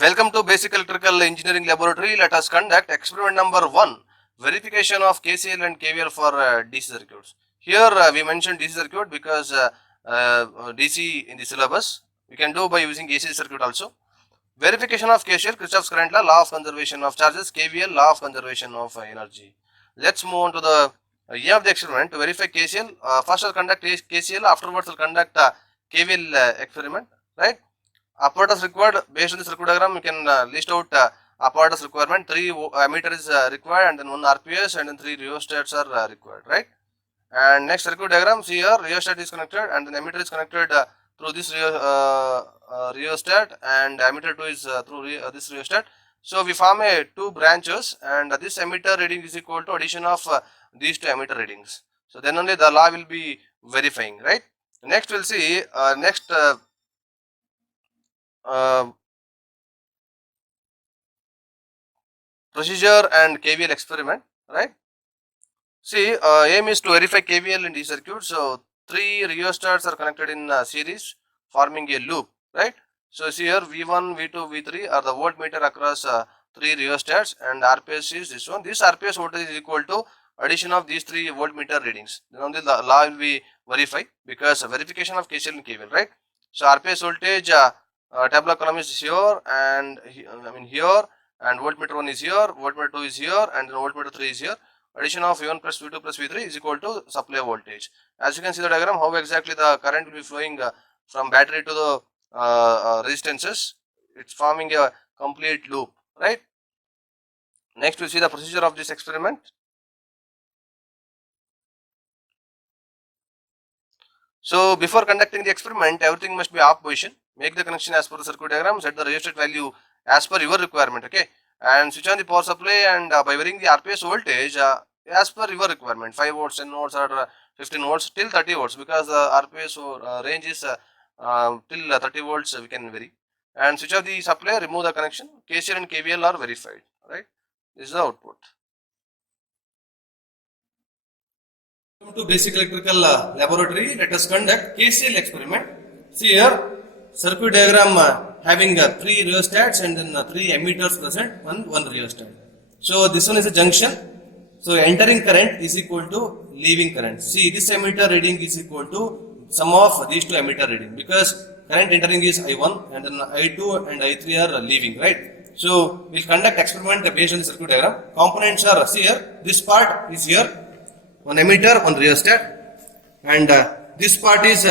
Welcome to Basic Electrical Engineering Laboratory. Let us conduct experiment number 1, verification of KCL and KVL for DC circuits. Here we mentioned DC circuit because DC in the syllabus. We can do by using AC circuit also. Verification of KCL, Kirchhoff's current law of conservation of charges, KVL, law of conservation of energy. Let's move on to the aim of the experiment. To verify KCL, first I'll conduct KCL, afterwards I'll conduct KVL experiment, right? Apparatus required. Based on the circuit diagram, you can list out apparatus requirement. 3 ammeter is required, and then 1 RPS, and then 3 rheostats are required, right? And next circuit diagram, see here, rheostat is connected, and then ammeter is connected through this rheostat, and ammeter 2 is through this rheostat. So we form a 2 branches, and this ammeter reading is equal to addition of these 2 ammeter readings. So then only the law will be verifying, right? Next we'll see procedure and KVL experiment, right? See, aim is to verify KVL in DC circuit. So 3 rheostats are connected in series, forming a loop, right? So see here, V1, V2, V3 are the voltmeter across 3 rheostats, and RPS is this one. This RPS voltage is equal to addition of these 3 voltmeter readings. Then only the law will be verified, because verification of KCL and KVL, right? So RPS voltage tabular column is here, and here, and voltmeter 1 is here, voltmeter 2 is here, and then voltmeter 3 is here. Addition of V1 plus V2 plus V3 is equal to supply voltage. As you can see the diagram, how exactly the current will be flowing from battery to the resistances. It's forming a complete loop, right? Next we see the procedure of this experiment. So before conducting the experiment, everything must be off position. Make the connection as per the circuit diagram, set the rheostat value as per your requirement, okay? And switch on the power supply, and by varying the RPS voltage as per your requirement, 5 volts, 10 volts, or 15 volts till 30 volts, because the RPS range is till 30 volts we can vary. And switch off the supply, remove the connection. KCL and KVL are verified, right? This is the output. Welcome to Basic Electrical Laboratory. Let us conduct KCL experiment. See here, circuit diagram having 3 rheostats, and then 3 ammeters present, 1 rheostat. So this one is a junction. So entering current is equal to leaving current. See, this ammeter reading is equal to sum of these 2 ammeter reading, because current entering is I1, and then I2 and I3 are leaving, right? So we'll conduct experiment based on the circuit diagram. Components are, see here, this part is here, 1 ammeter, 1 rheostat, and this part is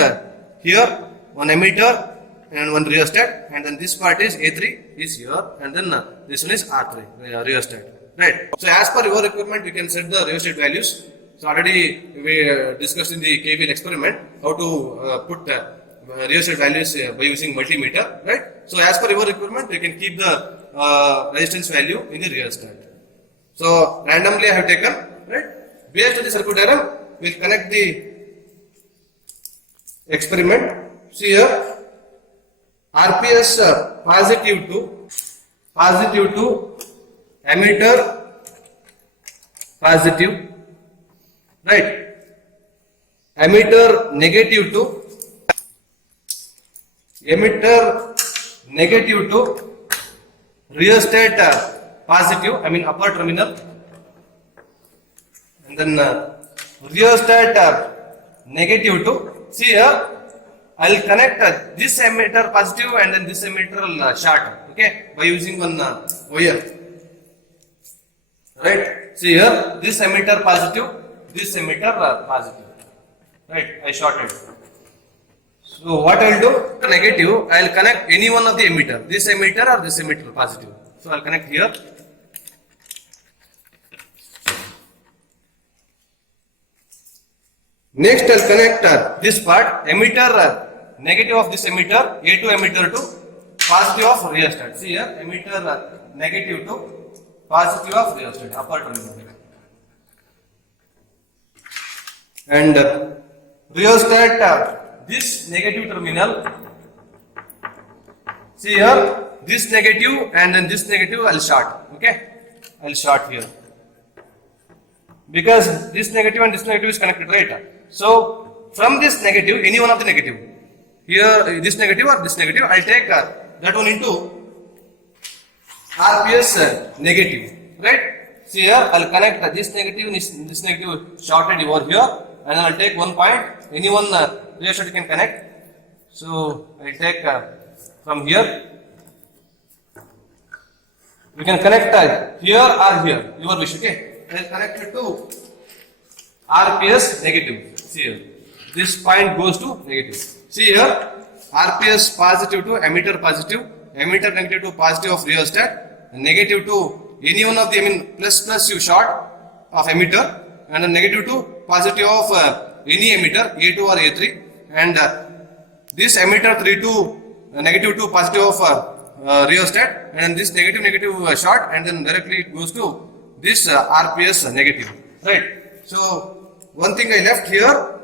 here, 1 ammeter and 1 rheostat, and then this part is A3 is here, and then this one is R3 rheostat, right? So as per your requirement, we can set the rheostat values. So already we discussed in the KVL experiment how to put rheostat values by using multimeter, right? So as per your requirement, we can keep the resistance value in the rheostat. So randomly I have taken, right? Based on the circuit diagram, we will connect the experiment. See here, RPS positive to ammeter positive, right? Ammeter negative to rheostat positive, upper terminal, and then rheostat negative to, see here, I will connect this ammeter positive and then this ammeter short, okay, by using one wire, right? See here, this ammeter positive, this ammeter positive, right? I shorted. So what I will do, negative, I will connect any one of the ammeter, this ammeter or this ammeter positive. So I will connect here. Next I will connect this part, ammeter negative of this ammeter, A2 ammeter to positive of rheostat. See here, ammeter negative to positive of rheostat, upper terminal. And rheostat, this negative terminal, see here, this negative and then this negative I will short, okay? I will short here, because this negative and this negative is connected, right? So from this negative, any one of the negative, here this negative or this negative, I take that one into RPS negative, right? See here, I'll connect this negative and this negative shorted over here, and I'll take one point. Anyone rheostat can connect. So I'll take from here. You can connect here or here, your wish. Okay, I'll connect it to RPS negative. See here, this point goes to negative. See here, RPS positive to emitter positive, emitter negative to positive of rheostat, negative to any one of the plus you short of emitter, and then negative to positive of any emitter A2 or A3, and this emitter 3 to negative to positive of rheostat, and this negative short, and then directly it goes to this RPS negative, right? So one thing I left here,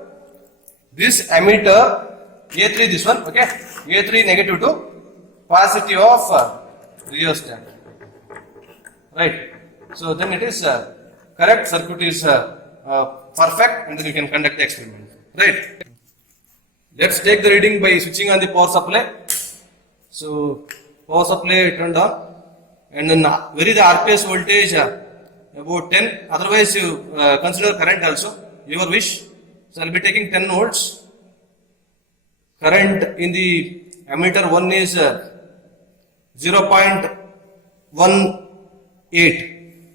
this emitter A3, this one, okay, A3 negative to positive of rheostat, right? So then it is correct, circuit is perfect, and then you can conduct the experiment, right? Let's take the reading by switching on the power supply. So power supply turned on, and then vary the RPS voltage about 10. Otherwise, you consider current also, your wish. So I'll be taking 10 volts. Current in the emitter 1 is 0.18.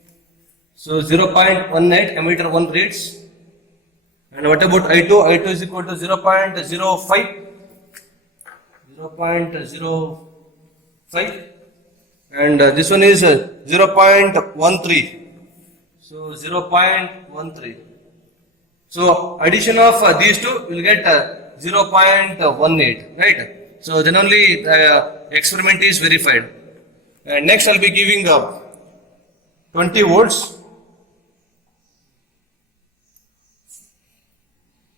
So 0.18 emitter 1 reads. And what about I2? I2 is equal to 0.05. 0.05. And this one is 0.13. So 0.13. So addition of these two will get 0.18, right? So then only the experiment is verified. And next I'll be giving 20 volts.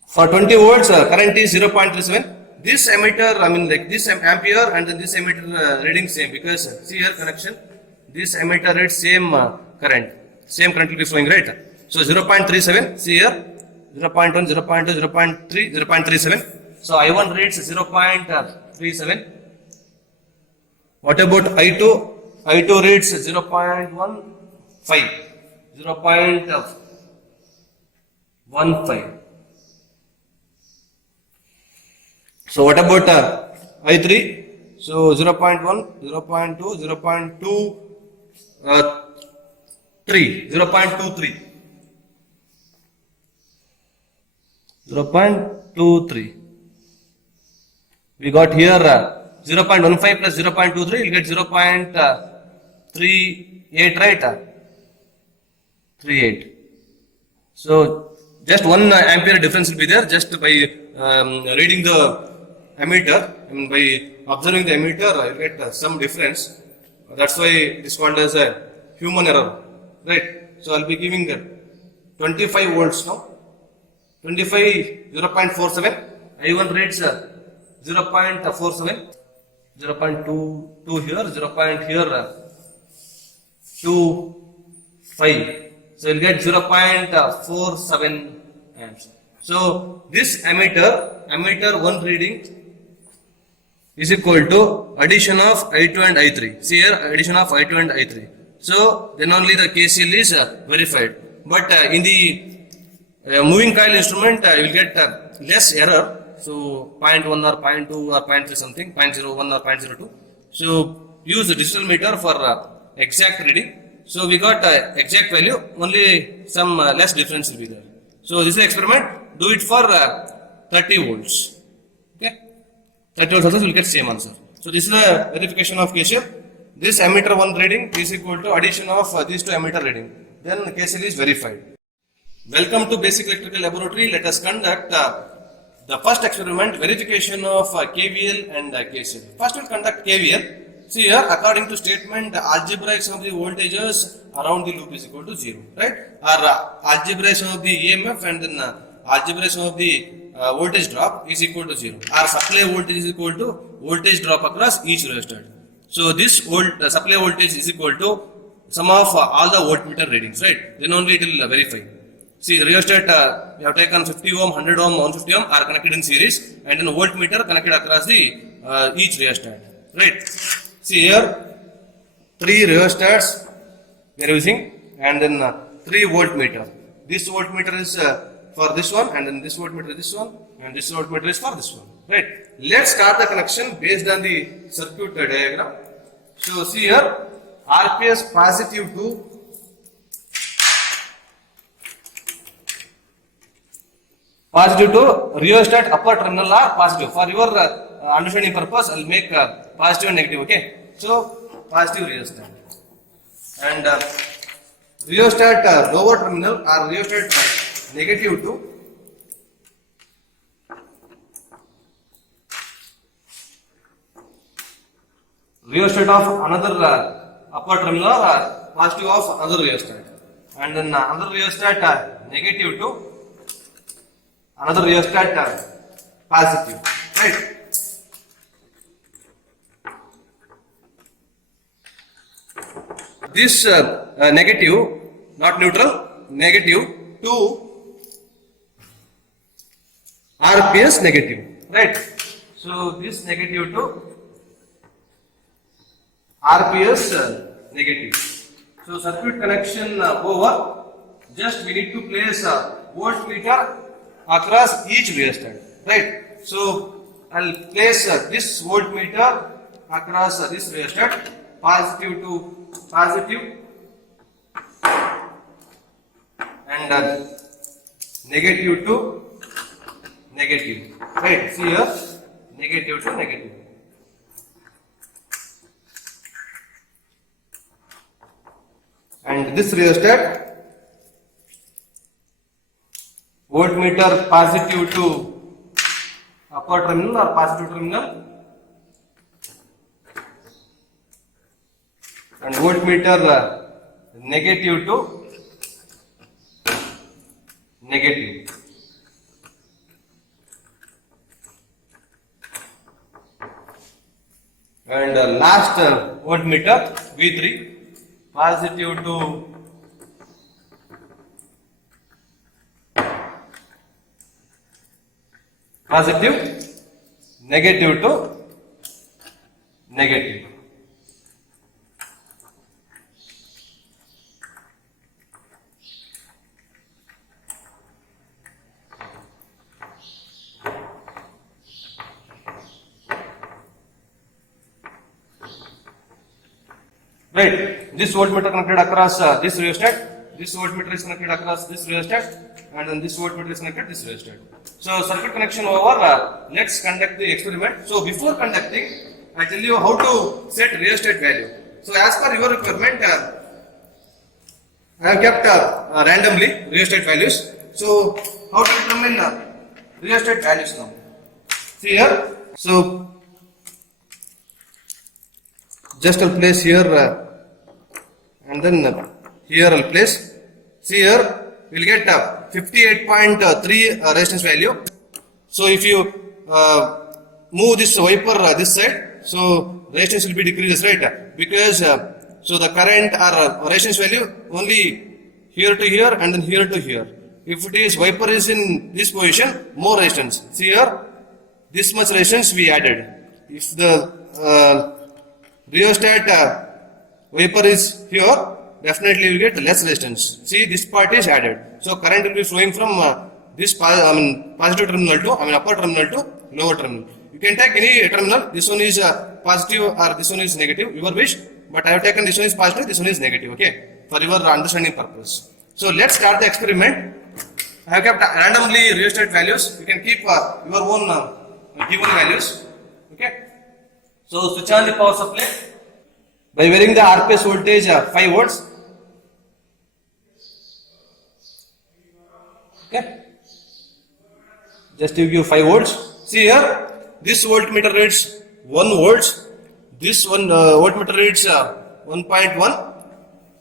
For 20 volts, current is 0.37. This emitter, like this ampere, and then this emitter reading same, because see here connection. This emitter reads same current. Same current will be flowing, right? So 0.37. See here, 0.1, 0.2, 0.3, 0.37. So I1 reads 0.37. What about I2? I2 reads 0.15. 0.15. So what about I3? So 0.1, 0.2, 0.2, 3, 0.23. 0.23. We got here 0.15 plus 0.23, you get 0.38, right? 38. So just 1 ampere difference will be there just by reading the emitter. By observing the emitter, you get some difference. That's why it is called as a human error, right? So I'll be giving 25 volts now. 25, 0.47. I1 reads 0.47. 0.22 here, 0.25. So you'll get 0.47 amps. So this emitter 1 reading is equal to addition of I2 and I3. See here, addition of I2 and I3. So then only the KCL is verified. But in the moving coil instrument, you will get less error. So 0.1 or 0.2 or 0.3 something, 0.01 or 0.02. So use the digital meter for exact reading. So we got exact value, only some less difference will be there. So this is the experiment. Do it for 30 volts. Okay, 30 volts also will get same answer. So this is the verification of KCL. This emitter 1 reading is equal to addition of these two emitter reading. Then KCL is verified. Welcome to Basic Electrical Laboratory. Let us conduct the first experiment, verification of KVL and KCL. First we'll conduct KVL. See here, according to statement, the algebraic sum of the voltages around the loop is equal to 0, right? Or algebraic sum of the EMF and then algebraic sum of the voltage drop is equal to 0. Our supply voltage is equal to voltage drop across each rheostat. So this supply voltage is equal to sum of all the voltmeter readings, right? Then only it will verify. See, the rheostat we have taken 50 ohm, 100 ohm, 150 ohm are connected in series, and then voltmeter connected across the each rheostat, right? See here, three rheostats we are using, and then 3 voltmeter. This voltmeter is for this one, and then this voltmeter is this one, and this voltmeter is for this one. Right? Let's start the connection based on the circuit diagram. So see here, RPS positive to rheostat upper terminal are positive. For your understanding purpose, I'll make positive and negative. Okay, so positive rheostat, and rheostat lower terminal are rheostat negative to rheostat of another upper terminal or positive of another rheostat, and then another rheostat negative to another rheostat positive, right? This negative, not neutral, negative to RPS negative, right? So this negative to RPS negative. So circuit connection over. Just we need to place a voltmeter across each rheostat, right? So I'll place this voltmeter across this rheostat, positive to positive, and negative to negative, right? See here, negative to negative. And this rheostat, voltmeter positive to upper terminal or positive terminal, and voltmeter negative to negative. And last voltmeter V3 positive to positive, negative to negative. Right, this voltmeter connected across this rheostat, this voltmeter is connected across this rheostat, and then this voltmeter is connected this rheostat. So circuit connection over. Let's conduct the experiment. So before conducting, I tell you how to set rheostat value. So as per your requirement, I have kept randomly rheostat values. So how to determine rheostat values now? See here. So just I'll place here and then here I'll place. See here, we'll get 58.3 resistance value. So if you move this wiper this side, so resistance will be decreased, right? Because so the current or resistance value only here to here and then here to here. If it is wiper is in this position, more resistance. See here, this much resistance we added. If the rheostat vapor is here, definitely you will get less resistance. See, this part is added. So current will be flowing from this positive terminal to upper terminal to lower terminal. You can take any terminal. This one is positive or this one is negative, your wish. But I have taken this one is positive, this one is negative. Okay, for your understanding purpose. So let's start the experiment. I have kept randomly rheostat values. You can keep your own given values. Okay. So switch on the power supply by varying the RPS voltage 5 volts. Okay. Just to give you 5 volts. See here, this voltmeter reads 1 volts. This one voltmeter reads 1.1,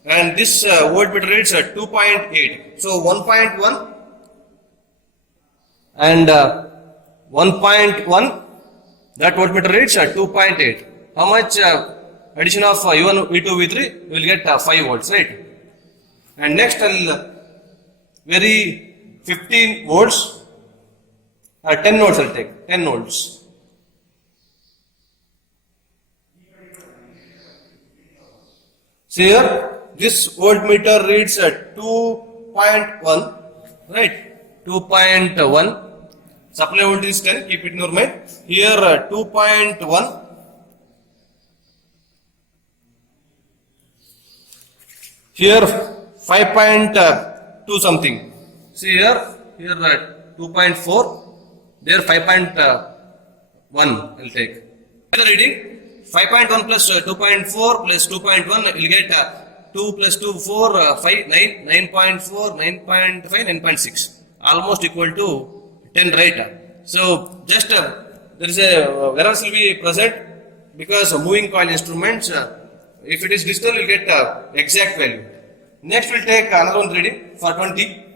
and this voltmeter reads 2.8. So 1.1 and 1.1. That voltmeter reads 2.8. How much addition of V1, V2, V3? You will get 5 volts, right? And next I'll vary 15 volts. 10 volts I'll take. 10 volts. See here, this voltmeter reads at 2.1, right? 2.1. Supply voltage is 10, keep it in your mind. Here 2.1. Here 5.2 something. See here 2.4. There 5.1 will take. The reading 5.1 plus 2.4 plus 2.1 will get 2 plus 2 4 5 9 9.4 9.5 9.6 almost equal to 10, right? So just there is a errors will be present because moving coil instruments if it is digital you will get exact value. Next we'll take another one reading for 20.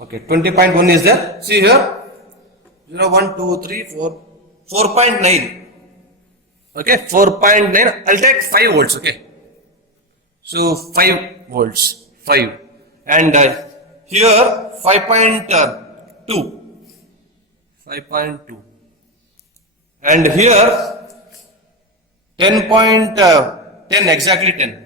Okay, 20.1 is there. See here 0 1 2 3 4 4.9. Okay, 4.9. I'll take 5 volts. Okay, so 5 volts 5 and here 5.2 5.2 and here 10.10 exactly 10,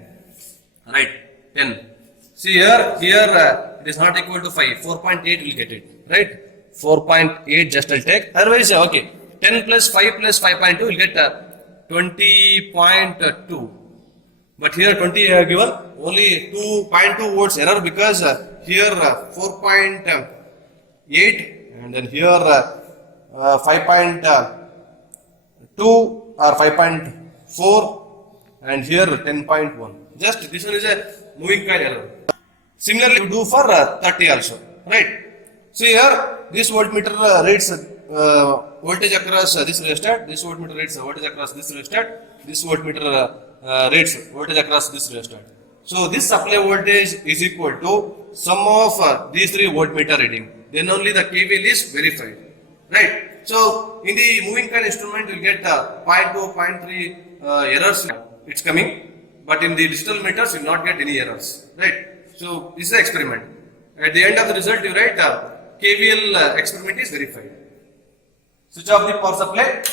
right? 10. See here it is not equal to 5. 4.8 will get it, right? 4.8 just I'll take. Otherwise, okay, 10 plus 5 plus 5.2 will get 20.2. But here 20 given only 2.2 volts error because here 4.8 and then here 5.2 or 5.4 and here 10.1. Just this one is a moving coil error. Similarly, you do for 30 also, right? See here, this voltmeter reads voltage across this rheostat. This voltmeter reads voltage across this rheostat. This voltmeter reads voltage across this rheostat. So this supply voltage is equal to sum of these three voltmeter reading. Then only the KVL is verified, right? So in the moving coil instrument, you will get 0.2, 0.3 errors. It's coming, but in the digital meters, you will not get any errors, right? So this is the experiment. At the end of the result, you write KVL experiment is verified. Switch off the power supply.